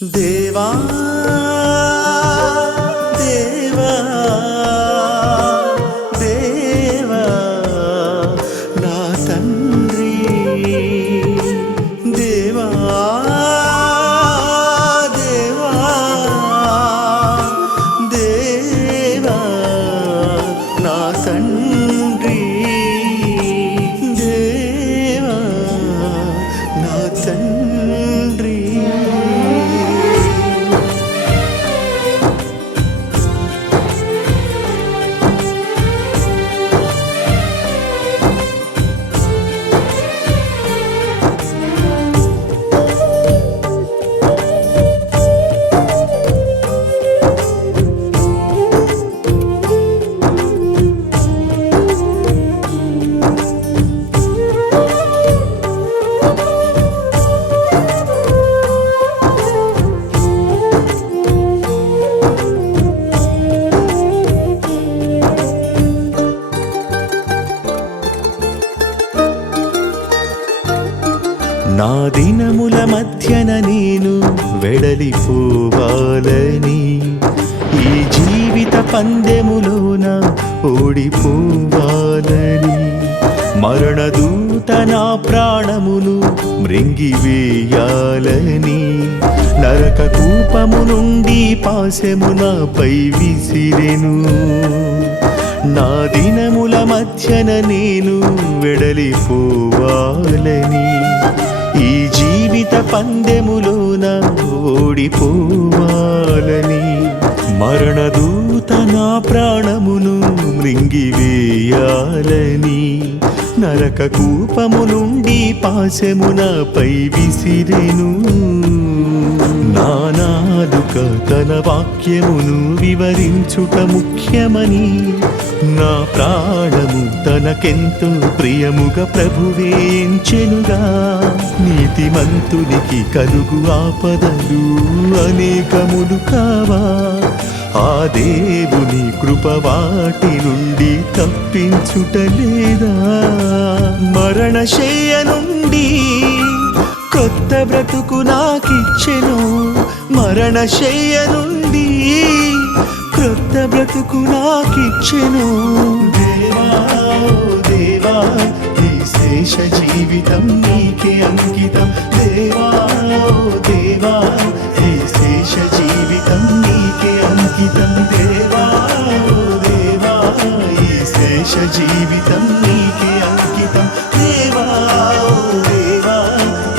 దేవా దేవా దేవా నా తండ్రి దేవా దేవా దేవా నా తండ్రి దేవా నా తండ్రి. నా దినముల మధ్యన నేను వెడలిపోవాలని, ఈ జీవిత పందెములోన ఓడిపోవాలని, మరణదూత నా ప్రాణమును మృంగివేయాలని, నరక కూపము నుండి పాశము నాపై విసిరెను. నా దినముల మధ్యన నేను వెడలిపోవాలని, ఈ జీవిత పందెములోన ఓడిపోవాలని, మరణదూత నా ప్రాణమును మృంగివేయాలని, నరక కూపము నుండి పాశము నాపై విసిరెను. నా నాలుక తన వాక్యమును వివరించుట ముఖ్యమని, నా ప్రాణము తనకెంతో ప్రియముగా ప్రభువే ఎంచెనుగా. నీతిమంతునికి కలుగు ఆపదలు అనేకములు కావా, ఆ దేవుని కృప వాటి నుండి తప్పించుటలేదా. మరణశయ్య నుండి కొత్త బ్రతుకు నాకిచ్చెను, మరణశయ్య నుండి కొత్త బ్రతుకు నాకిచ్చెను. దేవా దేవా ఈ శేష జీవితం నీకే అంకితం. దేవా దేవా ఈ శేష జీవితం నీకే అంకితం. దేవా దేవా ఈ శేష జీవితం నీకే అంకితం. దేవా దేవా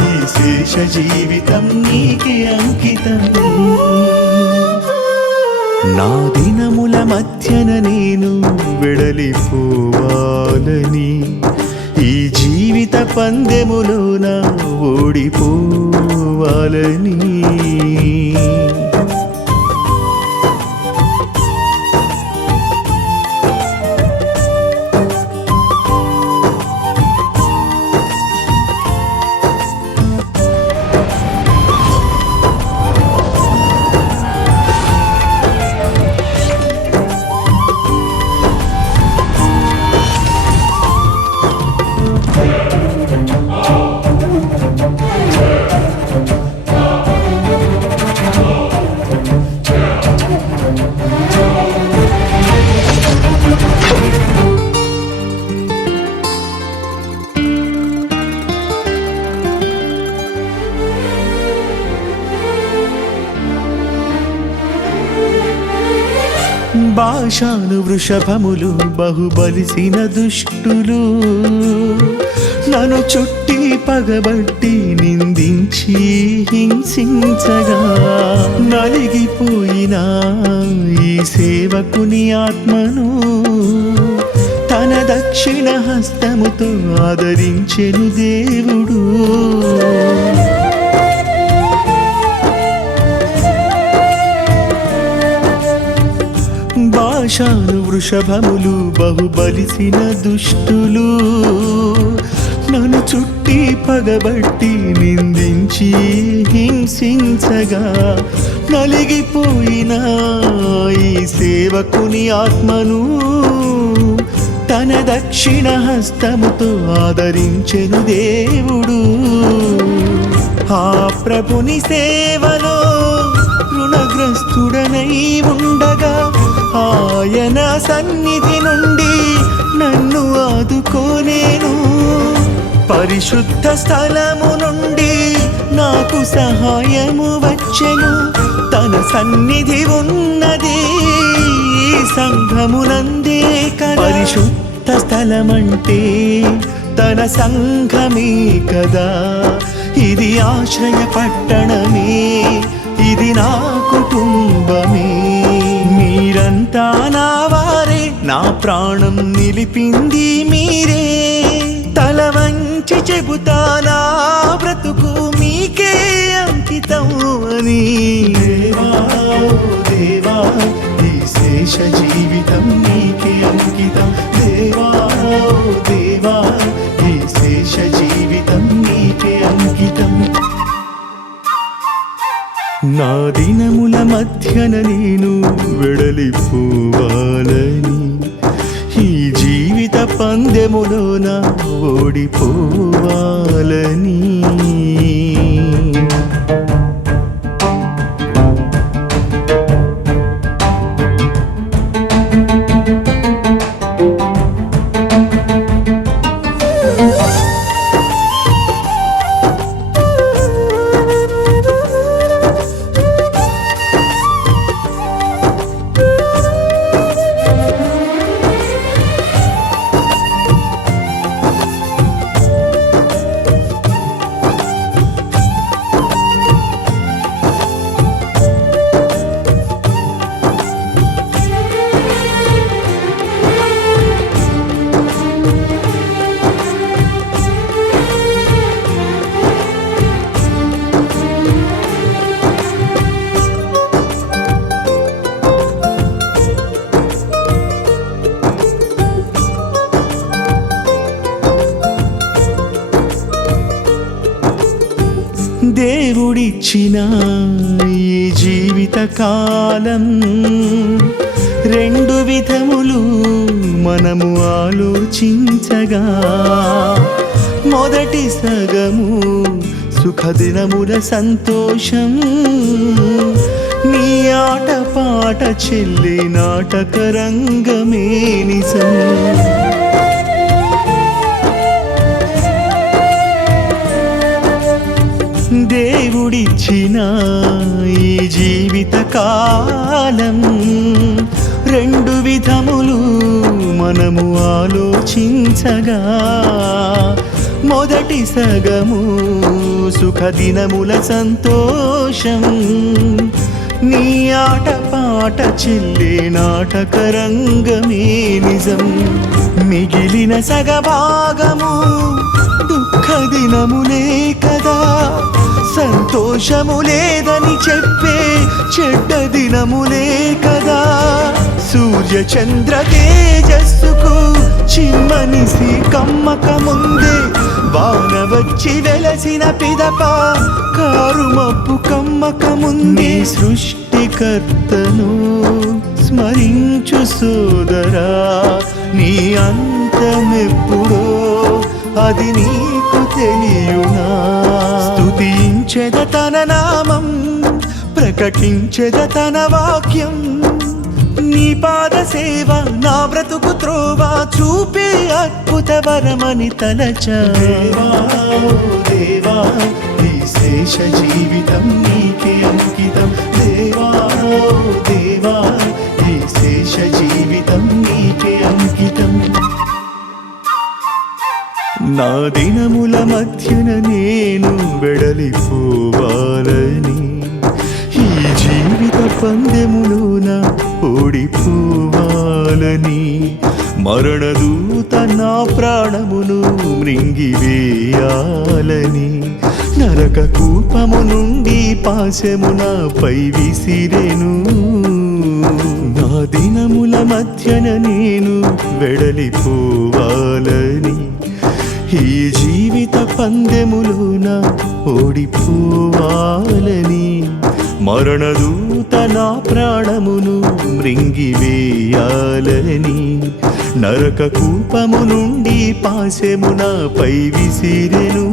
ఈ శేష జీవితం నీకే అంకితం. నా దినముల మధ్యన నేను వెడలిపోవాలని, ఈ జీవిత పందెములోన ఓడిపోవాలని. భాషాను వృషభములు బహుబలిసిన దుష్టులు, నన్ను చుట్టి పగబట్టి నిందించి హింసించగా, నలిగిపోయిన ఈ సేవకుని ఆత్మను తన దక్షిణ హస్తముతో ఆదరించెను దేవుడు. భాషాను వృషభములు బహుబలిసిన దుష్టులు, నన్ను చుట్టి పగబట్టి నిందించి హింసించగా, నలిగిపోయిన ఈ సేవకుని ఆత్మను తన దక్షిణ హస్తముతో ఆదరించెను దేవుడు. ఆ ప్రభుని సేవలో రుణగ్రస్తుడనై ఉండగా ఆయన సన్నిధి నుండి నన్ను ఆదుకోనేను. పరిశుద్ధ స్థలము నుండి నాకు సహాయము వచ్చెను. తన సన్నిధి ఉన్నది సంఘమునందే కదా. పరిశుద్ధ స్థలమంటే తన సంఘమే కదా. ఇది ఆశ్రయ పట్టణమే, ఇది నా కుటుంబమే. మీరంతా నా వారే, నా ప్రాణం నిలిపింది మీరే. తల వంచి చెబుతానా బ్రతుకు మీకే అంకితం అని. దేవా దేవా ఈ శేష జీవితం నీకే అంకితం. దేవా దేవా ఈ శేష జీవితం నీకే అంకితం. నా దినముల మధ్యన నేను వెడలిపోవాలని, ఈ జీవిత పందెములోన ఓడిపోవాలని. దేవుడిచ్చిన ఈ జీవిత కాలం రెండు విధములు మనము ఆలోచించగా, మొదటి సగము సుఖదినముల సంతోషం, నీ ఆట పాట చెల్లి నాటక రంగమే నిజం. దేవుడిచ్చిన ఈ జీవిత కాలం రెండు విధములు మనము ఆలోచించగా, మొదటి సగము సుఖదినముల సంతోషం, నీ ఆట పాట చెల్లి నాటక రంగమే నిజం. మిగిలిన సగభాగము దుఃఖ దినములే కదా. సంతోషము లేదని చెప్పే చెడ్డ దినములే కదా. సూర్య చంద్ర తేజస్సుకు చిమ్మనిసి కమ్మక ముందే వాన వచ్చి వెలసిన పిదప కారు మబ్బు కమ్మక ముందే సృష్టికర్తను స్మరించు సోదరా. నీ అంతమెప్పుడో అది నీకు తెలియునా. స్తుతించెద తన నామం, ప్రకటించెద తన వాక్యం. నీ పాద సేవ నా బ్రతుకు త్రోవ చూపే అద్భుత వరమని తలచా. దేవా దేవా ఈ శేష జీవితం నీకే అంకితం. దేవా దేవా ఈ శేష జీవితం నీకే అంకితం. నా దినముల మధ్యన నేను వెడలిపోవాలని, ఈ జీవిత పందెములోన ఓడిపోవాలని. మరణదూత నా ప్రాణమును మృంగివేయాలని, నరక కూపము నుండి పాశము నాపై విసిరెను. నా దినముల మధ్యన నేను వెడలిపోవాలని, ఈ జీవిత పందెములోన ఓడిపోవాలని. మరణదూత నా ప్రాణమును మృంగివేయాలని, నరక కూపము నుండి పాశము నాపై విసిరెను.